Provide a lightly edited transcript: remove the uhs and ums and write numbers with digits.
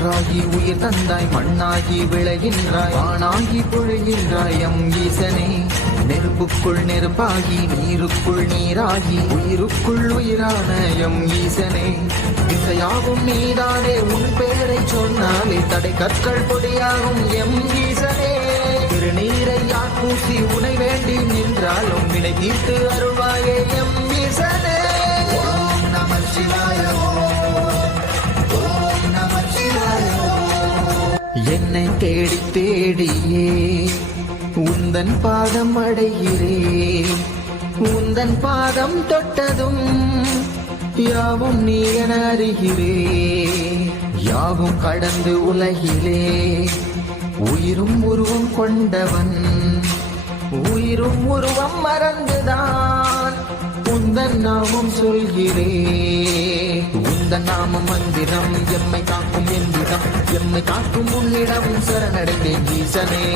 காற்றாகி உயிர் தந்தாய், மண்ணாகி விளைகின்றாய், ஆணாகி பொழிகின்றாய் எம் ஈசனே. நெருப்புக்குள் நெருப்பாகி, நீருக்குள் நீராகி, உயிருக்குள் உயிரான எம் ஈசனே. திசையாகும் நீதானே, உன் பெயரை சொன்னாலே தடை கற்கள் பொடியாகும் எம் ஈசனே. திருநீரை யாக்கூசி உனை வேண்டி நின்றாலும் வினை தீர்த்து அருள்வாயே எம் ஈசனே. ஓம் நம சிவாய, ஓம் நம சிவாய. என்னை தேடி தேடியே உந்தன் பாதம் அடைகிறேன். உந்தன் பாதம் தொட்டதும் யாவும் நீ என அறிகிறேன். யாவும் கடந்து உலகிலே உயிரும் உருவம் கொண்டவன், உயிரும் உருவம் மறந்துதான் உந்தன் நாமம் சொல்கிறேன். உந்தன் நாமம் மந்திரம், எம்மை காக்கும் எந்திரம், எம்மை காக்கும் உன்னிடம் சரணடைந்தேன் ஈசனே.